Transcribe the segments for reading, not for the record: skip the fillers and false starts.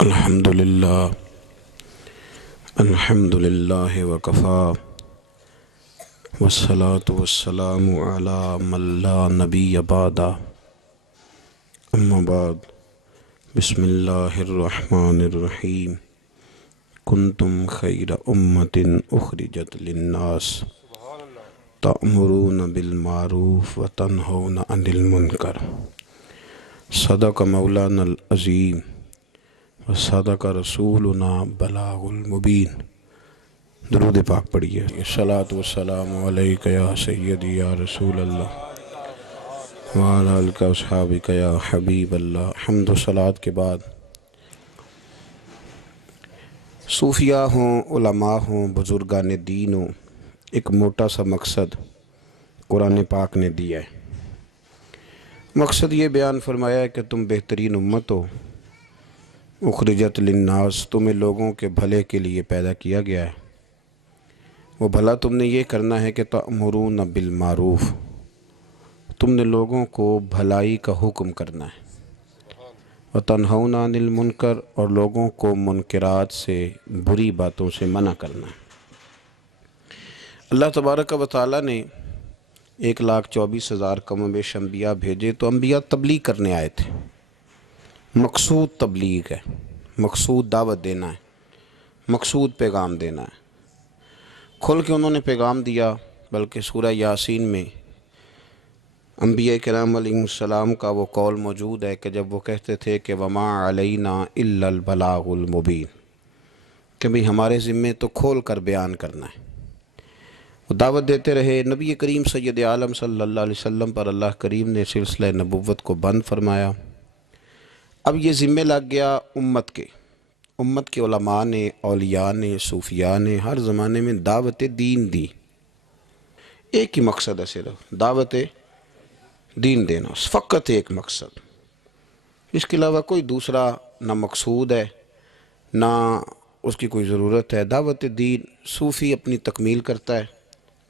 الحمدللہ الحمدللہ وکفا والصلاة والسلام علی من لا نبی بعدہ اما بعد بسم اللہ الرحمن الرحیم کنتم خیر امت اخرجت للناس تأمرون بالمعروف وتنہون عن المنکر صدق مولانا العظیم وصدق رسولنا بلاغ المبین۔ درود پاک پڑھیے۔ الصلاۃ والسلام علیک یا سیدی یا رسول اللہ وعلی آلک واصحابک یا حبیب اللہ۔ حمد و صلاۃ کے بعد صوفیاء ہوں، علماء ہوں، بزرگان دین ہوں، ایک موٹا سا مقصد قرآن پاک نے دیا ہے۔ مقصد یہ بیان فرمایا ہے کہ تم بہترین امت ہو، اخرجت للناس، تمہیں لوگوں کے بھلے کے لیے پیدا کیا گیا ہے۔ وہ بھلا تم نے یہ کرنا ہے کہ تأمرون بالمعروف، تم نے لوگوں کو بھلائی کا حکم کرنا ہے، وتنہون عن المنکر، اور لوگوں کو منکرات سے، بری باتوں سے منع کرنا ہے۔ اللہ تبارک و تعالیٰ نے 1,24,000 کم و بیش انبیاء بھیجے، تو انبیاء تبلیغ کرنے آئے تھے۔ مقصود تبلیغ ہے، مقصود دعوت دینا ہے، مقصود پیغام دینا ہے۔ کھل کے انہوں نے پیغام دیا، بلکہ سورہ یاسین میں انبیاء کرام علیہ السلام کا وہ قول موجود ہے کہ جب وہ کہتے تھے کہ وما علینا الا البلاغ المبین، کہ بھی ہمارے ذمے تو کھول کر بیان کرنا ہے۔ وہ دعوت دیتے رہے۔ نبی کریم سید عالم صلی اللہ علیہ وسلم پر اللہ کریم نے سلسلہ نبوت کو بند فرمایا۔ اب یہ ذمہ لگ گیا امت کے علماء نے، اولیاء نے، صوفیاء نے ہر زمانے میں دعوت دین دی۔ ایک ہی مقصد ہے، صرف دعوت دین دینا، فقط ایک مقصد، اس کے علاوہ کوئی دوسرا نہ مقصود ہے نہ اس کی کوئی ضرورت ہے۔ دعوت دین صوفی اپنی تکمیل کرتا ہے،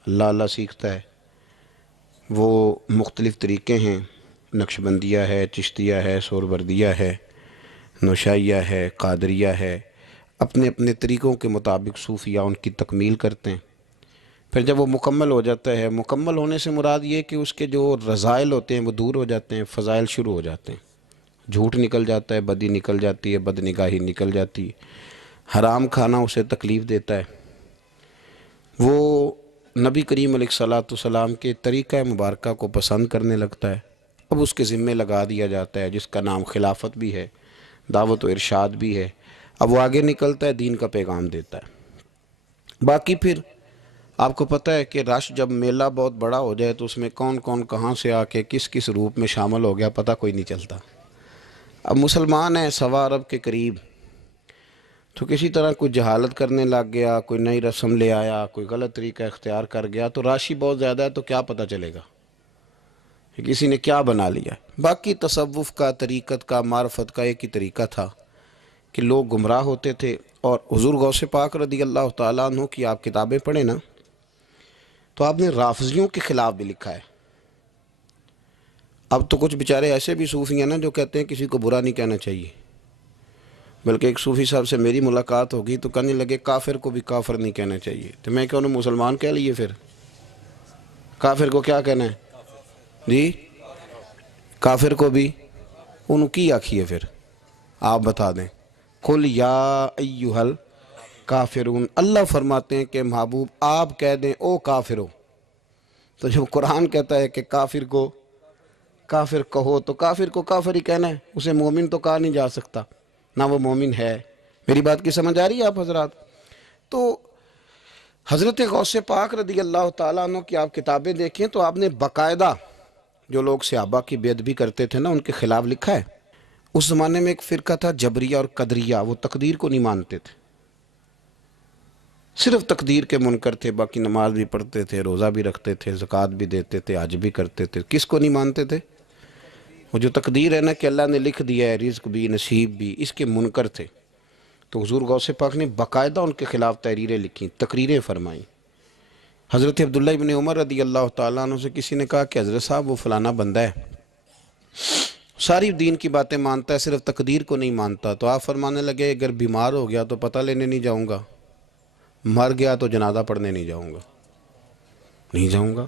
اللہ سیکھتا ہے۔ وہ مختلف طریقے ہیں، نقشبندیہ ہے، چشتیہ ہے، سہروردیہ ہے، نوشائیہ ہے، قادریہ ہے، اپنے اپنے طریقوں کے مطابق صوفیاء ان کی تکمیل کرتے ہیں۔ پھر جب وہ مکمل ہو جاتا ہے، مکمل ہونے سے مراد یہ کہ اس کے جو رذائل ہوتے ہیں وہ دور ہو جاتے ہیں، فضائل شروع ہو جاتے ہیں، جھوٹ نکل جاتا ہے، بدی نکل جاتی ہے، بد نگاہی نکل جاتی ہے، حرام کھانا اسے تکلیف دیتا ہے۔ وہ نبی کریم علیہ الصلاۃ والسلام کے طریقہ مبارکہ کو پسند کرنے لگتا ہے۔ اب اس کے ذمے لگا دیا جاتا ہے، جس کا نام خلافت بھی ہے، دعوت و ارشاد بھی ہے۔ اب وہ آگے نکلتا ہے، دین کا پیغام دیتا ہے۔ باقی پھر آپ کو پتہ ہے کہ رش جب میلہ بہت بڑا ہو جائے تو اس میں کون کون کہاں سے آ کے کس کس روپ میں شامل ہو گیا پتہ کوئی نہیں چلتا۔ اب مسلمان ہیں 1.25 ارب کے قریب، تو کسی طرح کوئی جہالت کرنے لگ گیا، کوئی نئی رسم لے آیا، کوئی غلط طریقہ اختیار کر گیا، تو راشی بہت زیادہ ہے، تو کیا پتہ چلے گا کہ کسی نے کیا بنا لیا۔ باقی تصوف کا، طریقت کا، معرفت کا ایک ہی طریقہ تھا کہ لوگ گمراہ ہوتے تھے۔ اور حضور غوث پاک رضی اللہ تعالیٰ عنہ کی آپ کتابیں پڑھیں نا، تو آپ نے رافضیوں کے خلاف بھی لکھا ہے۔ اب تو کچھ بیچارے ایسے بھی صوفی ہیں نا جو کہتے ہیں کسی کو برا نہیں کہنا چاہیے، بلکہ ایک صوفی صاحب سے میری ملاقات ہوگی تو کہنے لگے کافر کو بھی کافر نہیں کہنا چاہیے، تو میں کہوں مسلمان کہہ لیے، پھر کافر کو کیا کہنا ہے جی؟ کافر کو بھی انہوں کی آکھیے، پھر آپ بتا دیں۔ قل یا ایہا الکافرون، اللہ فرماتے ہیں کہ محبوب آپ کہہ دیں او کافرو۔ تو جب قرآن کہتا ہے کہ کافر کو کافر کہو، تو کافر کو کافر ہی کہنا ہے، اسے مومن تو کہا نہیں جا سکتا، نہ وہ مومن ہے۔ میری بات کی سمجھ آ رہی ہے آپ حضرات؟ تو حضرت غوث پاک رضی اللہ تعالیٰ عنہ کی آپ کتابیں دیکھیں تو آپ نے باقاعدہ جو لوگ صحابہ کی بے ادبی کرتے تھے نا ان کے خلاف لکھا ہے۔ اس زمانے میں ایک فرقہ تھا جبریہ اور قدریہ، وہ تقدیر کو نہیں مانتے تھے، صرف تقدیر کے منکر تھے، باقی نماز بھی پڑھتے تھے، روزہ بھی رکھتے تھے، زکوٰۃ بھی دیتے تھے، حج بھی کرتے تھے۔ کس کو نہیں مانتے تھے؟ وہ جو تقدیر ہے نا کہ اللہ نے لکھ دیا ہے رزق بھی نصیب بھی، اس کے منکر تھے۔ تو حضور غوث پاک نے باقاعدہ ان کے خلاف تحریریں لکھیں، تقریریں فرمائیں۔ حضرت عبداللہ ابن عمر رضی اللہ تعالیٰ عنہ سے کسی نے کہا کہ حضرت صاحب وہ فلانا بندہ ہے، ساری دین کی باتیں مانتا ہے، صرف تقدیر کو نہیں مانتا۔ تو آپ فرمانے لگے اگر بیمار ہو گیا تو پتہ لینے نہیں جاؤں گا، مر گیا تو جنازہ پڑھنے نہیں جاؤں گا۔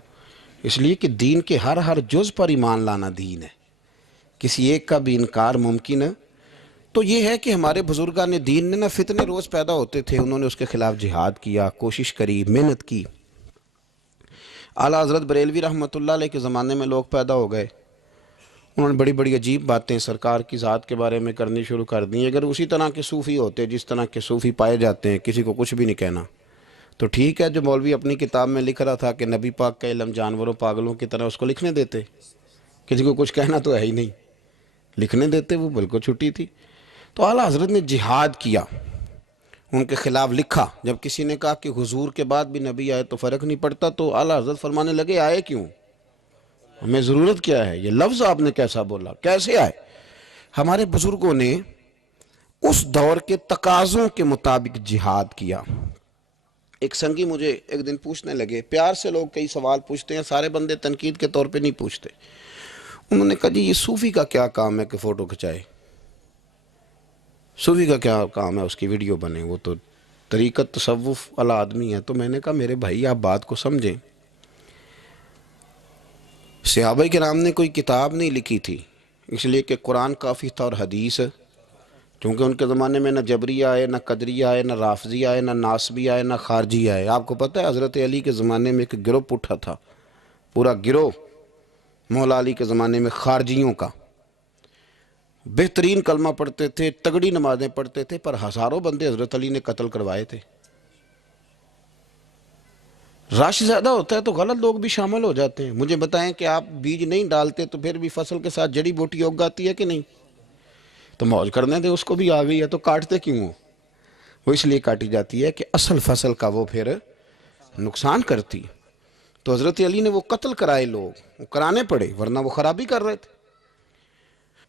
اس لیے کہ دین کے ہر جز پر ایمان لانا دین ہے، کسی ایک کا بھی انکار ممکن ہے۔ تو یہ ہے کہ ہمارے بزرگان دین نے فتنے روز پیدا ہوتے تھے، انہوں نے اس کے خلاف جہاد کیا، کوشش کری، محنت کی۔ اعلیٰ حضرت بریلوی رحمۃ اللہ علیہ کے زمانے میں لوگ پیدا ہو گئے، انہوں نے بڑی بڑی عجیب باتیں سرکار کی ذات کے بارے میں کرنی شروع کر دیں۔ اگر اسی طرح کے صوفی ہوتے جس طرح کے صوفی پائے جاتے ہیں، کسی کو کچھ بھی نہیں کہنا، تو ٹھیک ہے، جو مولوی اپنی کتاب میں لکھ رہا تھا کہ نبی پاک کا علم جانوروں پاگلوں کی طرح، اس کو لکھنے دیتے، کسی کو کچھ کہنا تو ہے ہی نہیں، لکھنے دیتے، وہ بالکل چھٹی تھی۔ تو اعلیٰ حضرت نے جہاد کیا، ان کے خلاف لکھا۔ جب کسی نے کہا کہ حضور کے بعد بھی نبی آئے تو فرق نہیں پڑتا، تو اعلیٰ حضرت فرمانے لگے آئے کیوں، ہمیں ضرورت کیا ہے، یہ لفظ آپ نے کیسا بولا، کیسے آئے؟ ہمارے بزرگوں نے اس دور کے تقاضوں کے مطابق جہاد کیا۔ ایک سنگی مجھے ایک دن پوچھنے لگے، پیار سے لوگ کئی سوال پوچھتے ہیں، سارے بندے تنقید کے طور پہ نہیں پوچھتے۔ انہوں نے کہا جی یہ صوفی کا کیا کام ہے کہ فوٹو کھچائے، صوفی کا کیا کام ہے اس کی ویڈیو بنے، وہ تو طریقت تصوف والا آدمی ہے۔ تو میں نے کہا میرے بھائی آپ بات کو سمجھیں، صحابہ کرام نے کوئی کتاب نہیں لکھی تھی، اس لیے کہ قرآن کافی تھا اور حدیث، چونکہ ان کے زمانے میں نہ جبری آئے، نہ قدری آئے، نہ رافضی آئے، نہ ناسبی آئے، نہ خارجی آئے۔ آپ کو پتہ ہے حضرت علی کے زمانے میں ایک گروہ اٹھا تھا، پورا گروہ مولا علی کے زمانے میں خارجیوں کا، بہترین کلمہ پڑھتے تھے، تگڑی نمازیں پڑھتے تھے، پر ہزاروں بندے حضرت علی نے قتل کروائے تھے۔ رش زیادہ ہوتا ہے تو غلط لوگ بھی شامل ہو جاتے ہیں۔ مجھے بتائیں کہ آپ بیج نہیں ڈالتے تو پھر بھی فصل کے ساتھ جڑی بوٹی اگ آتی ہے کہ نہیں؟ تو موج کرنے دے، اس کو بھی آ گئی ہے تو کاٹتے کیوں ہو؟ وہ اس لیے کاٹی جاتی ہے کہ اصل فصل کا وہ پھر نقصان کرتی۔ تو حضرت علی نے وہ قتل کرائے، لوگ وہ کرانے پڑے، ورنہ وہ خرابی کر رہے تھے۔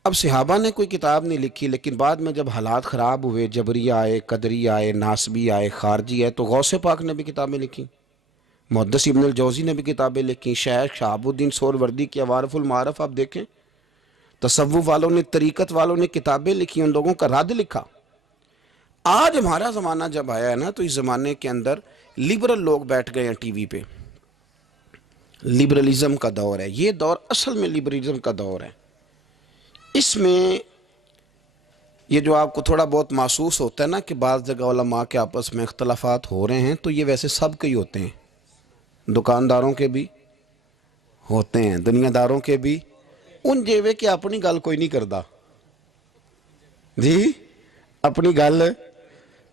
اب صحابہ نے کوئی کتاب نہیں لکھی، لیکن بعد میں جب حالات خراب ہوئے، جبری آئے، قدری آئے، ناسبی آئے، خارجی آئے، تو غوث پاک نے بھی کتابیں لکھی، محدث ابن الجوزی نے بھی کتابیں لکھی، شیخ شہاب الدین سہروردی کی عوارف المعارف آپ دیکھیں، تصوف والوں نے، طریقت والوں نے کتابیں لکھی، ان لوگوں کا رد لکھا۔ آج ہمارا زمانہ جب آیا ہے نا، تو اس زمانے کے اندر لبرل لوگ بیٹھ گئے ہیں ٹی وی پہ، لبرلزم کا دور ہے، یہ دور اصل میں لبرلزم کا دور ہے۔ اس میں یہ جو آپ کو تھوڑا بہت محسوس ہوتا ہے نا کہ بعض جگہ علماء کے آپس میں اختلافات ہو رہے ہیں، تو یہ ویسے سب کے ہی ہوتے ہیں، دکانداروں کے بھی ہوتے ہیں، دنیا داروں کے بھی، ان جیوے کہ اپنی گل کوئی نہیں کردا جی، اپنی گل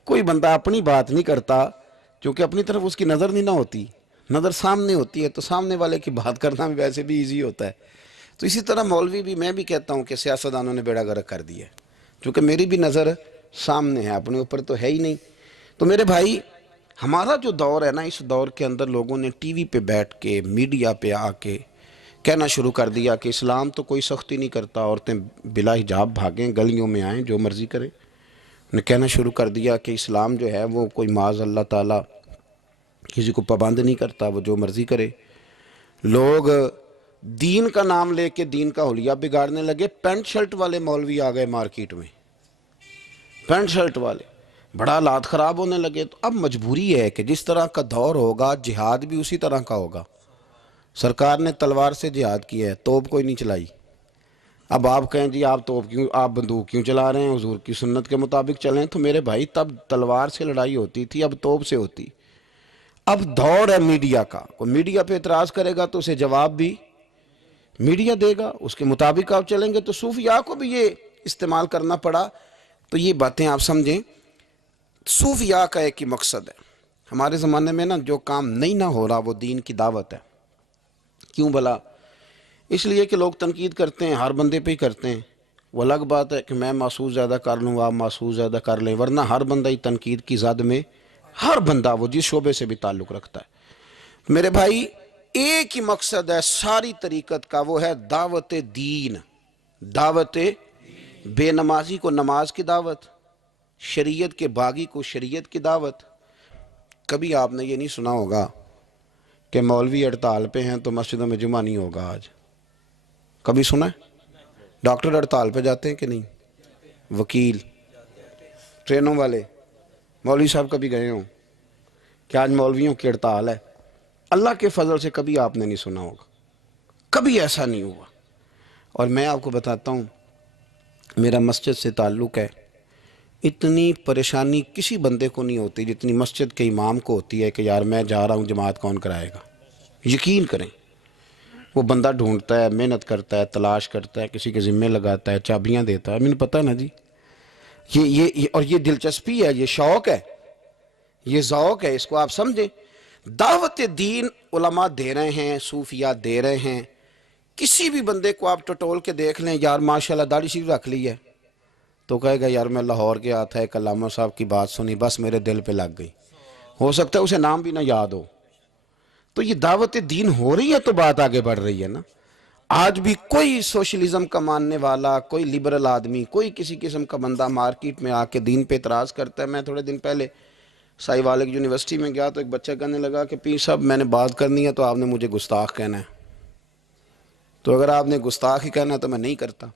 کوئی بندہ اپنی بات نہیں کرتا، کیونکہ اپنی طرف اس کی نظر نہیں نہ ہوتی، نظر سامنے ہوتی ہے، تو سامنے والے کی بات کرنا بھی ویسے بھی ایزی ہوتا ہے۔ تو اسی طرح مولوی بھی، میں بھی کہتا ہوں کہ سیاستدانوں نے بیڑا گرک کر دیا ہے، کیونکہ میری بھی نظر سامنے ہے، اپنے اوپر تو ہے ہی نہیں۔ تو میرے بھائی، ہمارا جو دور ہے نا، اس دور کے اندر لوگوں نے ٹی وی پہ بیٹھ کے، میڈیا پہ آ کے کہنا شروع کر دیا کہ اسلام تو کوئی سختی نہیں کرتا، عورتیں بلا حجاب بھاگیں، گلیوں میں آئیں، جو مرضی کریں۔ نے کہنا شروع کر دیا کہ اسلام جو ہے وہ کوئی معاذ اللہ تعالیٰ کسی کو پابند نہیں کرتا، وہ جو مرضی کرے۔ لوگ دین کا نام لے کے دین کا حلیہ بگاڑنے لگے۔ پینٹ شرٹ والے مولوی آ گئے مارکیٹ میں، پینٹ شرٹ والے، بڑا حالات خراب ہونے لگے۔ تو اب مجبوری ہے کہ جس طرح کا دور ہوگا، جہاد بھی اسی طرح کا ہوگا۔ سرکار نے تلوار سے جہاد کیا ہے، توپ کوئی نہیں چلائی۔ اب آپ کہیں جی آپ توپ کیوں، آپ بندوق کیوں چلا رہے ہیں، حضور کی سنت کے مطابق چلیں۔ تو میرے بھائی، تب تلوار سے لڑائی ہوتی تھی، اب توپ سے ہوتی۔ اب دور ہے میڈیا کا، کوئی میڈیا پہ اعتراض کرے گا تو اسے جواب بھی میڈیا دے گا، اس کے مطابق آپ چلیں گے۔ تو صوفیاء کو بھی یہ استعمال کرنا پڑا۔ تو یہ باتیں آپ سمجھیں، صوفیاء کا ایک ہی مقصد ہے۔ ہمارے زمانے میں نا جو کام نہیں نہ ہو رہا وہ دین کی دعوت ہے۔ کیوں بھلا؟ اس لیے کہ لوگ تنقید کرتے ہیں، ہر بندے پہ ہی کرتے ہیں۔ وہ الگ بات ہے کہ میں محسوس زیادہ کر لوں، آپ محسوس زیادہ کر لیں، ورنہ ہر بندہ ہی تنقید کی زد میں، ہر بندہ وہ جس شعبے سے بھی تعلق رکھتا ہے۔ میرے بھائی، ایک ہی مقصد ہے ساری طریقت کا، وہ ہے دعوت دین، دعوت بے نمازی کو نماز کی دعوت، شریعت کے باغی کو شریعت کی دعوت۔ کبھی آپ نے یہ نہیں سنا ہوگا کہ مولوی ہڑتال پہ ہیں تو مسجدوں میں جمعہ نہیں ہوگا آج، کبھی سنا ہے؟ ڈاکٹر ہڑتال پہ جاتے ہیں کہ نہیں؟ وکیل، ٹرینوں والے، مولوی صاحب کبھی گئے ہوں کہ آج مولویوں کی ہڑتال ہے؟ اللہ کے فضل سے کبھی آپ نے نہیں سنا ہوگا، کبھی ایسا نہیں ہوا۔ اور میں آپ کو بتاتا ہوں، میرا مسجد سے تعلق ہے، اتنی پریشانی کسی بندے کو نہیں ہوتی جتنی مسجد کے امام کو ہوتی ہے کہ یار میں جا رہا ہوں، جماعت کون کرائے گا؟ یقین کریں، وہ بندہ ڈھونڈتا ہے، محنت کرتا ہے، تلاش کرتا ہے، کسی کے ذمے لگاتا ہے، چابیاں دیتا ہے۔ مجھے پتہ ہے نا جی، اور یہ دلچسپی ہے، یہ شوق ہے، یہ ذوق ہے، اس کو آپ سمجھیں۔ دعوت دین علماء دے رہے ہیں، صوفیاء دے رہے ہیں۔ کسی بھی بندے کو آپ ٹٹول کے دیکھ لیں، یار ماشاءاللہ داڑھی شریف رکھ لی ہے، تو کہے گا یار میں لاہور گیا تھا، ایک علامہ صاحب کی بات سنی، بس میرے دل پہ لگ گئی۔ ہو سکتا ہے اسے نام بھی نہ یاد ہو۔ تو یہ دعوت دین ہو رہی ہے تو بات آگے بڑھ رہی ہے نا۔ آج بھی کوئی سوشلزم کا ماننے والا، کوئی لبرل آدمی، کوئی کسی قسم کا بندہ مارکیٹ میں آ کے دین پہ اعتراض کرتا ہے۔ میں تھوڑے دن پہلے سائی والے کی یونیورسٹی میں گیا تو ایک بچہ کہنے لگا کہ پیر صاحب میں نے بات کرنی ہے تو آپ نے مجھے گستاخ کہنا ہے، تو اگر آپ نے گستاخ ہی کہنا ہے تو میں نہیں کرتا۔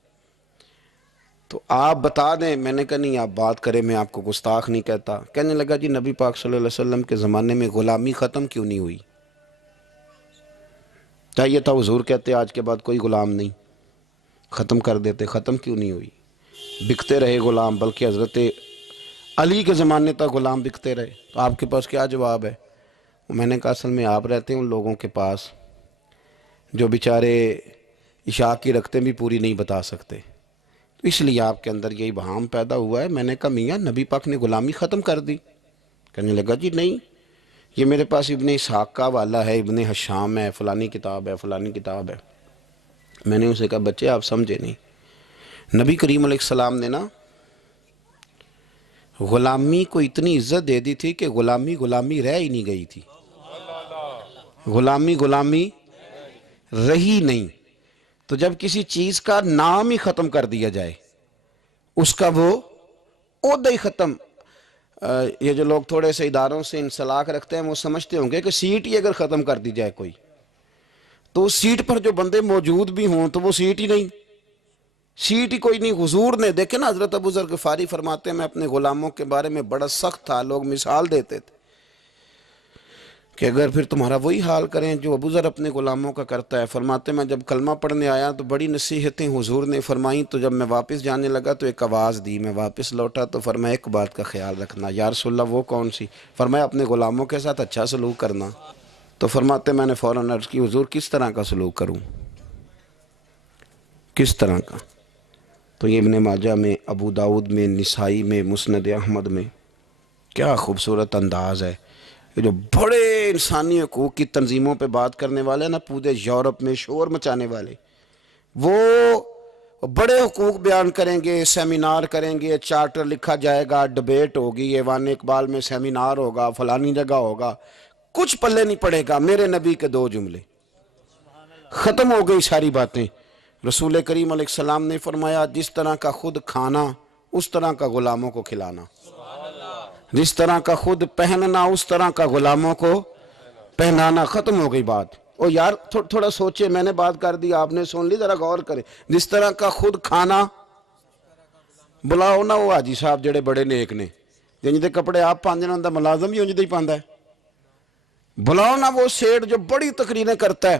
تو آپ بتا دیں۔ میں نے کہا نہیں، آپ بات کریں، میں آپ کو گستاخ نہیں کہتا۔ کہنے لگا جی نبی پاک صلی اللہ علیہ وسلم کے زمانے میں غلامی ختم کیوں نہیں ہوئی؟ چاہیے تھا حضور کہتے آج کے بعد کوئی غلام نہیں، ختم کر دیتے، ختم کیوں نہیں ہوئی؟ بکتے رہے غلام، بلکہ حضرت علی کے زمانے تک غلام بکتے رہے۔ تو آپ کے پاس کیا جواب ہے؟ میں نے کہا اصل میں آپ رہتے ہیں ان لوگوں کے پاس جو بیچارے عشاء کی رکعتیں بھی پوری نہیں بتا سکتے، تو اس لیے آپ کے اندر یہی بہام پیدا ہوا ہے۔ میں نے کہا میاں نبی پاک نے غلامی ختم کر دی؟ کہنے لگا جی نہیں، یہ میرے پاس ابن اسحاق کا والا ہے، ابن حشام ہے، فلانی کتاب ہے، فلانی کتاب ہے۔ میں نے اسے کہا بچے آپ سمجھے نہیں، نبی کریم علیہ السلام نے نا غلامی کو اتنی عزت دے دی تھی کہ غلامی غلامی رہ ہی نہیں گئی تھی، غلامی غلامی رہی نہیں۔ تو جب کسی چیز کا نام ہی ختم کر دیا جائے، اس کا وہ عہدہ ہی ختم۔ یہ جو لوگ تھوڑے سے اداروں سے انسلاک رکھتے ہیں وہ سمجھتے ہوں گے کہ سیٹ ہی اگر ختم کر دی جائے کوئی، تو اس سیٹ پر جو بندے موجود بھی ہوں تو وہ سیٹ ہی نہیں، سیٹ ہی کوئی نہیں۔ حضور نے دیکھے نا، حضرت ابو ذر غفاری فرماتے ہیں میں اپنے غلاموں کے بارے میں بڑا سخت تھا، لوگ مثال دیتے تھے کہ اگر پھر تمہارا وہی حال کریں جو ابو ذر اپنے غلاموں کا کرتا ہے۔ فرماتے میں جب کلمہ پڑھنے آیا تو بڑی نصیحتیں حضور نے فرمائیں، تو جب میں واپس جانے لگا تو ایک آواز دی، میں واپس لوٹا تو فرمایا ایک بات کا خیال رکھنا۔ یا رسول اللہ وہ کون سی؟ فرمایا اپنے غلاموں کے ساتھ اچھا سلوک کرنا۔ تو فرماتے میں نے فوراً عرض کی حضور کس طرح کا سلوک کروں، کس طرح کا؟ تو یہ ابن ماجہ میں، ابو داؤد میں، نسائی میں، مسند احمد میں، کیا خوبصورت انداز ہے۔ یہ جو بڑے انسانی حقوق کی تنظیموں پہ بات کرنے والے نا، پورے یورپ میں شور مچانے والے، وہ بڑے حقوق بیان کریں گے، سیمینار کریں گے، چارٹر لکھا جائے گا، ڈبیٹ ہوگی، ایوان اقبال میں سیمینار ہوگا، فلانی جگہ ہوگا، کچھ پلے نہیں پڑے گا۔ میرے نبی کے 2 جملے، ختم ہو گئی ساری باتیں۔ رسول کریم علیہ السلام نے فرمایا جس طرح کا خود کھانا اس طرح کا غلاموں کو کھلانا، جس طرح کا خود پہننا اس طرح کا غلاموں کو پہنانا۔ ختم ہو گئی بات۔ او یار تھوڑا سوچے، میں نے بات کر دی، آپ نے سن لی، ذرا غور کرے۔ جس طرح کا خود کھانا، بلاؤ نا وہ حاجی صاحب جڑے بڑے نیک نے، جن دے کپڑے آپ پاندے نا، ملازم بھی انج دے ہی پاندا ہے۔ بلاؤ نا وہ سیٹ جو بڑی تقریریں کرتا ہے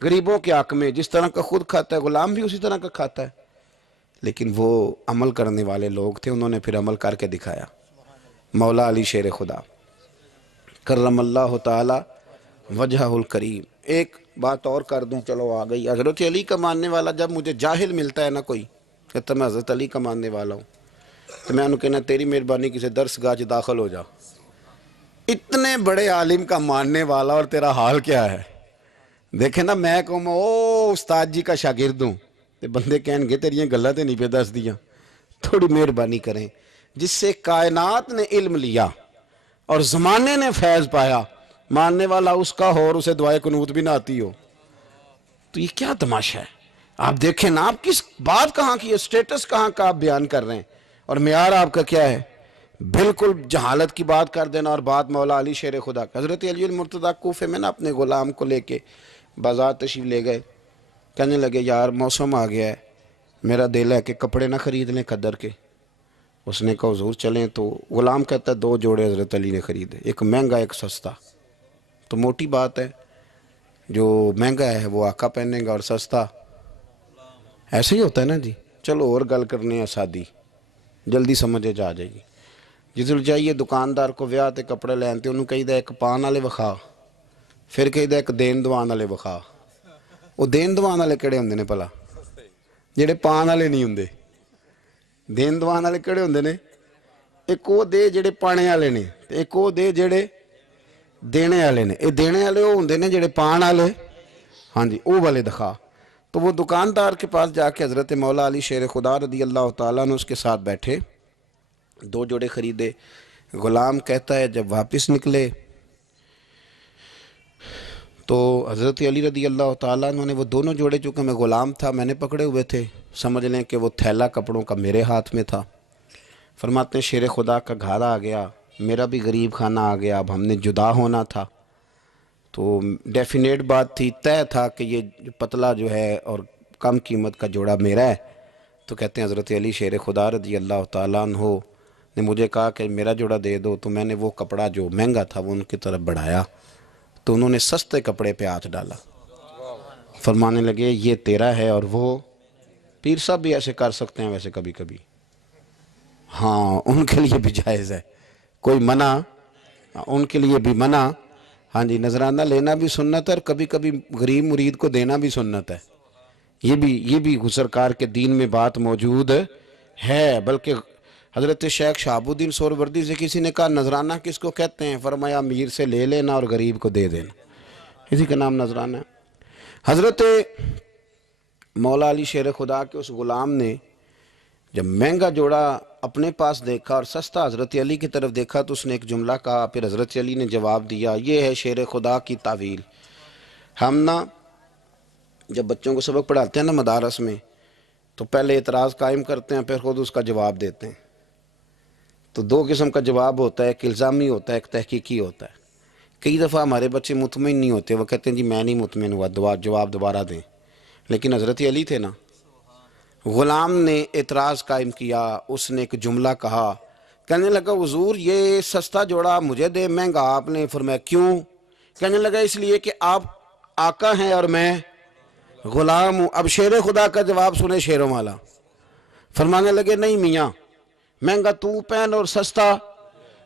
غریبوں کے حق میں، جس طرح کا خود کھاتا ہے غلام بھی اسی طرح کا کھاتا ہے۔ لیکن وہ عمل کرنے والے لوگ تھے، انہوں نے پھر عمل کر کے دکھایا۔ مولا علی شیر خدا کرم اللہ تعالی وجہ الکریم۔ ایک بات اور کر دوں، چلو آ گئی۔ حضرت علی کا ماننے والا جب مجھے جاہل ملتا ہے نا کوئی، کہتا میں حضرت علی کا ماننے والا ہوں، تو میں انہوں کہنا تیری مہربانی کسی درس گاہ داخل ہو جا۔ اتنے بڑے عالم کا ماننے والا اور تیرا حال کیا ہے؟ دیکھیں نا، میں کہوں او استاد جی کا شاگرد ہوں، تو بندے کہیں گے تیریاں گلہ تے نہیں پہ دس دیا۔ تھوڑی مہربانی کریں، جس سے کائنات نے علم لیا اور زمانے نے فیض پایا، ماننے والا اس کا ہو اور اسے دعائے قنوت بھی نہ آتی ہو، تو یہ کیا تماشا ہے؟ آپ دیکھیں نا، آپ کس بات کہاں کی ہے، سٹیٹس کہاں کا آپ بیان کر رہے ہیں، اور معیار آپ کا کیا ہے؟ بالکل جہالت کی بات کر دینا۔ اور بات مولا علی شیر خدا کا، حضرت علی المرتضیٰ کوفے میں نا اپنے غلام کو لے کے بازار تشریف لے گئے، کہنے لگے یار موسم آ گیا ہے، میرا دل ہے کہ کپڑے نہ خرید لیں قدر کے. اس نے کہا حضور چلیں. تو غلام کہتا ہے 2 جوڑے حضرت علی نے خریدے, ایک مہنگا ایک سستا. تو موٹی بات ہے, جو مہنگا ہے وہ آقا پہنے گا اور سستا ایسے ہی ہوتا ہے نا جی. چلو اور گل کرنے ہیں سادی, جلدی سمجھے جا جائے گی. جس جائیے دکاندار کو ویاہ تے کپڑے لین تے انہوں کہیدا ایک پان والے وکھا, پھر کہیدا ایک دین دوان والے وکھا. وہ دین دوان والے کہڑے ہوندے نے بھلا؟ جڑے پان والے نہیں ہوندے. دین دوان والے کہڑے ہوندے نے؟ ایک وہ دے جڑے پانے والے نے, ایک وہ دے جڑے دینے والے نے. یہ دینے والے وہ ہوندے نے جڑے پان والے, ہاں جی وہ والے دکھا. تو وہ دکاندار کے پاس جا کے حضرت مولا علی شیر خدا رضی اللہ تعالیٰ نے اس کے ساتھ بیٹھے, 2 جوڑے خریدے. غلام کہتا ہے جب واپس نکلے تو حضرت علی رضی اللہ تعالیٰ عنہ نے وہ دونوں جوڑے, چونکہ میں غلام تھا میں نے پکڑے ہوئے تھے, سمجھ لیں کہ وہ تھیلا کپڑوں کا میرے ہاتھ میں تھا. فرماتے ہیں شیر خدا کا گھر آ گیا, میرا بھی غریب خانہ آ گیا. اب ہم نے جدا ہونا تھا تو ڈیفینیٹ بات تھی, طے تھا کہ یہ پتلا جو ہے اور کم قیمت کا جوڑا میرا ہے. تو کہتے ہیں حضرت علی شیر خدا رضی اللہ تعالیٰ عنہ نے مجھے کہا کہ میرا جوڑا دے دو. تو میں نے وہ کپڑا جو مہنگا تھا وہ ان کی طرف بڑھایا, تو انہوں نے سستے کپڑے پہ ہاتھ ڈالا. فرمانے لگے یہ تیرا ہے. اور وہ پیر صاحب بھی ایسے کر سکتے ہیں ویسے کبھی کبھی, ہاں ان کے لیے بھی جائز ہے, کوئی منع ان کے لیے بھی منع. ہاں جی نذرانہ لینا بھی سنت ہے اور کبھی کبھی غریب مرید کو دینا بھی سنت ہے. یہ بھی سرکار کے دین میں بات موجود ہے. بلکہ حضرت شیخ شہاب الدین سہروردی سے کسی نے کہا نذرانہ کس کو کہتے ہیں؟ فرمایا امیر سے لے لینا اور غریب کو دے دینا, اسی کا نام نذرانہ ہے. حضرت مولا علی شیر خدا کے اس غلام نے جب مہنگا جوڑا اپنے پاس دیکھا اور سستا حضرت علی کی طرف دیکھا تو اس نے ایک جملہ کہا. پھر حضرت علی نے جواب دیا, یہ ہے شیر خدا کی تعویل. ہم نا جب بچوں کو سبق پڑھاتے ہیں نا مدارس میں, تو پہلے اعتراض قائم کرتے ہیں پھر خود اس کا جواب دیتے ہیں. تو 2 قسم کا جواب ہوتا ہے, ایک الزامی ہوتا ہے, ایک تحقیقی ہوتا ہے. کئی دفعہ ہمارے بچے مطمئن نہیں ہوتے, وہ کہتے ہیں جی میں نہیں مطمئن ہوا, جواب دوبارہ دیں. لیکن حضرت علی تھے نا, غلام نے اعتراض قائم کیا, اس نے ایک جملہ کہا, کہنے لگا حضور یہ سستا جوڑا مجھے دے, مہنگا آپ نے. فرمایا کیوں؟ کہنے لگا اس لیے کہ آپ آقا ہیں اور میں غلام ہوں. اب شیر خدا کا جواب سنے شیروں والا. فرمانے لگے نہیں میاں, مہنگا تو پہن اور سستا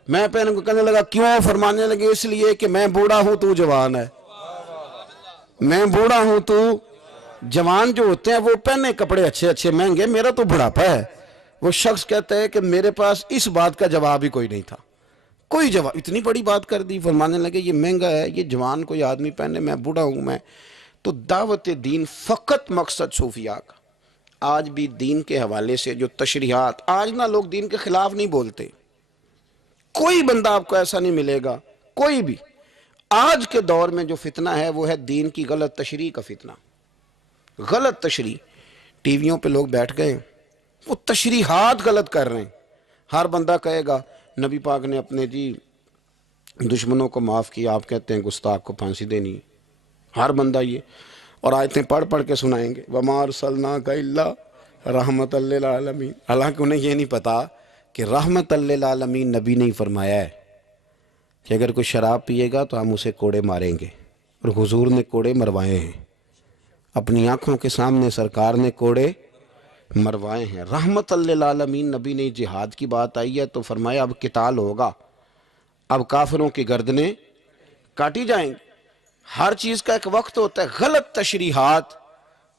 میں پہن. کہنے لگا کیوں؟ فرمانے لگے اس لیے کہ میں بوڑھا ہوں تو جوان ہے. میں بوڑھا ہوں تو جوان جو ہوتے ہیں وہ پہنے کپڑے اچھے اچھے مہنگے, میرا تو بڑھاپا ہے. وہ شخص کہتا ہے کہ میرے پاس اس بات کا جواب ہی کوئی نہیں تھا, کوئی جواب. اتنی بڑی بات کر دی. فرمانے لگے یہ مہنگا ہے, یہ جوان کوئی آدمی پہنے, میں بوڑھا ہوں. میں تو دعوت دین فقط مقصد صوفیاء کا. آج بھی دین کے حوالے سے جو تشریحات, آج نہ لوگ دین کے خلاف نہیں بولتے, کوئی بندہ آپ کو ایسا نہیں ملے گا, کوئی بھی. آج کے دور میں جو فتنہ ہے وہ ہے دین کی غلط تشریح کا فتنہ. غلط تشریح, ٹی ویوں پہ لوگ بیٹھ گئے, وہ تشریحات غلط کر رہے ہیں. ہر بندہ کہے گا نبی پاک نے اپنے جی دشمنوں کو معاف کیا, آپ کہتے ہیں گستاخ کو پھانسی دینی. ہر بندہ یہ, اور آیتیں پڑھ پڑھ کے سنائیں گے وَمَا أَرْسَلْنَاكَ إِلَّا رَحْمَةً لِّلْعَالَمِينَ. حالانکہ انہیں یہ نہیں پتا کہ رحمت للعالمین نبی نے فرمایا ہے کہ اگر کوئی شراب پیے گا تو ہم اسے کوڑے ماریں گے, اور حضور نے کوڑے مروائے ہیں. اپنی آنکھوں کے سامنے سرکار نے کوڑے مروائے ہیں. رحمت للعالمین نبی نے. جہاد کی بات آئی ہے تو فرمایا اب قتال ہوگا, اب کافروں کی گردنیں کاٹی جائیں گی. ہر چیز کا ایک وقت ہوتا ہے. غلط تشریحات,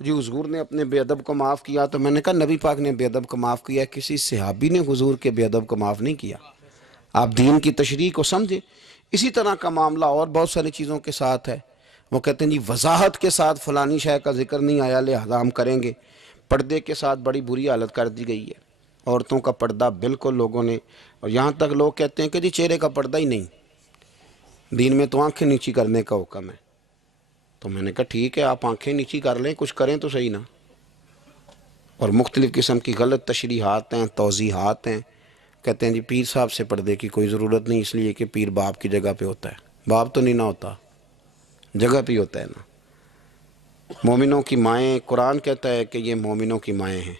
جی حضور نے اپنے بے ادب کو معاف کیا, تو میں نے کہا نبی پاک نے بے ادب کو معاف کیا, کسی صحابی نے حضور کے بے ادب کو معاف نہیں کیا. آپ دین کی تشریح کو سمجھیں. اسی طرح کا معاملہ اور بہت ساری چیزوں کے ساتھ ہے. وہ کہتے ہیں جی وضاحت کے ساتھ فلانی شے کا ذکر نہیں آیا لہذا ہم کریں گے. پردے کے ساتھ بڑی بری حالت کر دی گئی ہے. عورتوں کا پردہ بالکل لوگوں نے, اور یہاں تک لوگ کہتے ہیں کہ جی چہرے کا پردہ ہی نہیں, دین میں تو آنکھیں نیچی کرنے کا حکم ہے. تو میں نے کہا ٹھیک ہے آپ آنکھیں نیچی کر لیں, کچھ کریں تو صحیح نا. اور مختلف قسم کی غلط تشریحات ہیں, توضیحات ہیں. کہتے ہیں جی پیر صاحب سے پردے کی کوئی ضرورت نہیں, اس لیے کہ پیر باپ کی جگہ پہ ہوتا ہے. باپ تو نہیں نہ ہوتا, جگہ پہ ہوتا ہے نا. مومنوں کی مائیں, قرآن کہتا ہے کہ یہ مومنوں کی مائیں ہیں.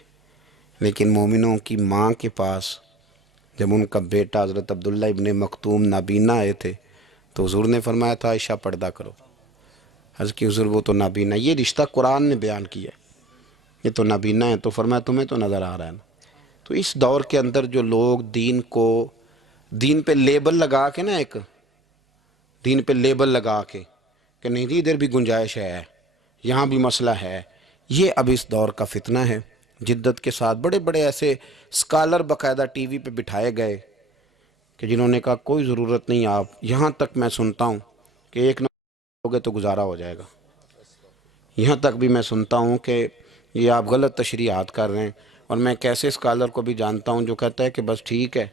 لیکن مومنوں کی ماں کے پاس جب ان کا بیٹا حضرت عبداللہ ابن مکتوم نابینا آئے تھے تو حضور نے فرمایا تھا عائشہ پردہ کرو. حضرت کی حضور وہ تو نابینا، یہ رشتہ قرآن نے بیان کیا ہے، یہ تو نابینا ہے، تو فرمایا تمہیں تو نظر آ رہا ہے نا. تو اس دور کے اندر جو لوگ دین پہ لیبل لگا کے نا، ایک دین پہ لیبل لگا کے کہ نہیں جی ادھر بھی گنجائش ہے، یہاں بھی مسئلہ ہے، یہ اب اس دور کا فتنہ ہے. جدت کے ساتھ بڑے بڑے ایسے اسکالر باقاعدہ ٹی وی پہ بٹھائے گئے کہ جنہوں نے کہا کوئی ضرورت نہیں، آپ یہاں تک میں سنتا ہوں کہ ایک نمبر ہو گئے تو گزارا ہو جائے گا. یہاں تک بھی میں سنتا ہوں کہ یہ آپ غلط تشریحات کر رہے ہیں. اور میں کیسے اسکالر کو بھی جانتا ہوں جو کہتا ہے کہ بس ٹھیک ہے،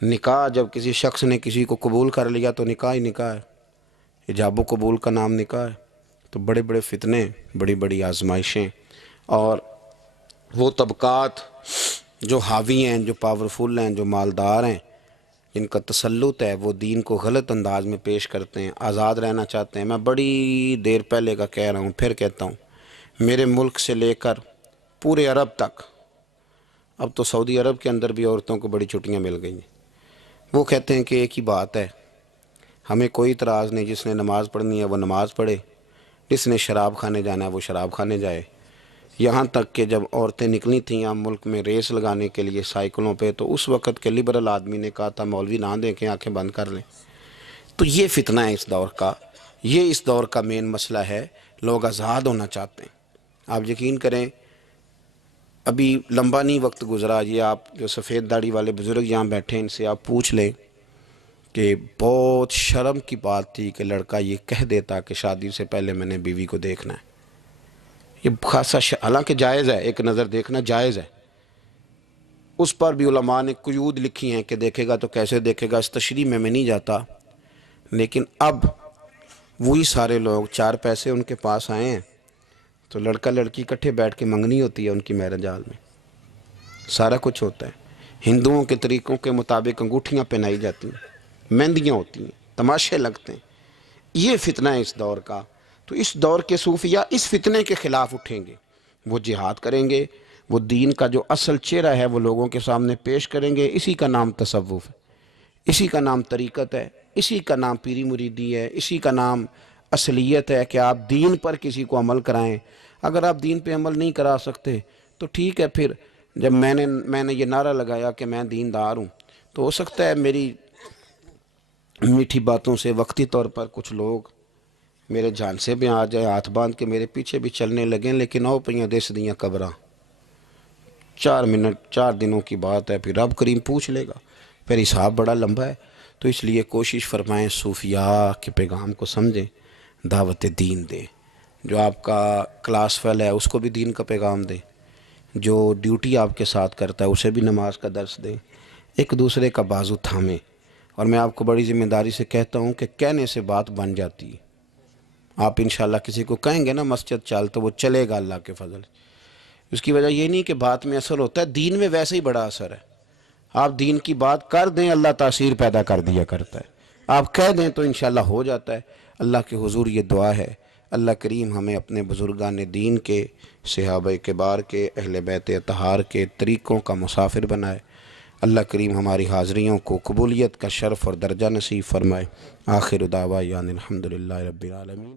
نکاح جب کسی شخص نے کسی کو قبول کر لیا تو نکاح ہی نکاح ہے، ایجاب و قبول کا نام نکاح ہے. تو بڑے بڑے فتنے، بڑی بڑی آزمائشیں، اور وہ طبقات جو حاوی ہیں، جو پاورفل ہیں، جو مالدار ہیں، جن کا تسلط ہے، وہ دین کو غلط انداز میں پیش کرتے ہیں، آزاد رہنا چاہتے ہیں. میں بڑی دیر پہلے کا کہہ رہا ہوں، پھر کہتا ہوں، میرے ملک سے لے کر پورے عرب تک، اب تو سعودی عرب کے اندر بھی عورتوں کو بڑی چھٹیاں مل گئی ہیں. وہ کہتے ہیں کہ ایک ہی بات ہے، ہمیں کوئی اعتراض نہیں، جس نے نماز پڑھنی ہے وہ نماز پڑھے، جس نے شراب کھانے جانا ہے وہ شراب کھانے جائے. یہاں تک کہ جب عورتیں نکلی تھیں یہاں ملک میں ریس لگانے کے لیے سائیکلوں پہ، تو اس وقت کے لبرل آدمی نے کہا تھا مولوی نہ دیکھیں، آنکھیں بند کر لیں. تو یہ فتنہ ہے اس دور کا، یہ اس دور کا مین مسئلہ ہے. لوگ آزاد ہونا چاہتے ہیں. آپ یقین کریں، ابھی لمبا نہیں وقت گزرا، یہ آپ جو سفید داڑھی والے بزرگ یہاں بیٹھے ہیں ان سے آپ پوچھ لیں کہ بہت شرم کی بات تھی کہ لڑکا یہ کہہ دیتا کہ شادی سے پہلے میں نے بیوی کو دیکھنا ہے. یہ خاصا حالانکہ جائز ہے، ایک نظر دیکھنا جائز ہے. اس پر بھی علماء نے قیود لکھی ہیں کہ دیکھے گا تو کیسے دیکھے گا، اس تشریح میں نہیں جاتا. لیکن اب وہی سارے لوگ، چار پیسے ان کے پاس آئے ہیں تو لڑکا لڑکی اکٹھے بیٹھ کے منگنی ہوتی ہے، ان کی میرج ہال میں سارا کچھ ہوتا ہے. ہندوؤں کے طریقوں کے مطابق انگوٹھیاں پہنائی جاتی ہیں، مہندیاں ہوتی ہیں، تماشے لگتے ہیں. یہ فتنہ ہے اس دور کا. تو اس دور کے صوفیاء اس فتنے کے خلاف اٹھیں گے، وہ جہاد کریں گے، وہ دین کا جو اصل چہرہ ہے وہ لوگوں کے سامنے پیش کریں گے. اسی کا نام تصوف ہے، اسی کا نام طریقت ہے، اسی کا نام پیری مریدی ہے، اسی کا نام اصلیت ہے کہ آپ دین پر کسی کو عمل کرائیں. اگر آپ دین پہ عمل نہیں کرا سکتے تو ٹھیک ہے، پھر جب میں نے یہ نعرہ لگایا کہ میں دیندار ہوں، تو ہو سکتا ہے میری میٹھی باتوں سے وقتی طور پر کچھ لوگ میرے جھانسے میں آ جائے، ہاتھ باندھ کے میرے پیچھے بھی چلنے لگیں، لیکن او پئیاں دس دیاں قبراں. 4 منٹ 4 دنوں کی بات ہے، پھر رب کریم پوچھ لے گا، پھر حساب بڑا لمبا ہے. تو اس لیے کوشش فرمائیں صوفیاء کے پیغام کو سمجھیں، دعوت دین دیں. جو آپ کا کلاس فیل ہے اس کو بھی دین کا پیغام دیں، جو ڈیوٹی آپ کے ساتھ کرتا ہے اسے بھی نماز کا درس دیں. ایک دوسرے کا بازو تھامیں. اور میں آپ کو بڑی ذمہ داری سے کہتا ہوں کہ کہنے سے بات بن جاتی ہے. آپ انشاءاللہ کسی کو کہیں گے نا مسجد چل، تو وہ چلے گا اللہ کے فضل. اس کی وجہ یہ نہیں کہ بات میں اثر ہوتا ہے، دین میں ویسے ہی بڑا اثر ہے. آپ دین کی بات کر دیں، اللہ تاثیر پیدا کر دیا کرتا ہے. آپ کہہ دیں تو انشاءاللہ ہو جاتا ہے. اللہ کے حضور یہ دعا ہے، اللہ کریم ہمیں اپنے بزرگان دین کے، صحابہ کبار کے، اہل بیت اطہار کے طریقوں کا مسافر بنائے. اللہ کریم ہماری حاضریوں کو قبولیت کا شرف اور درجہ نصیب فرمائے. آخر دعوانا الحمدللہ رب العالمین.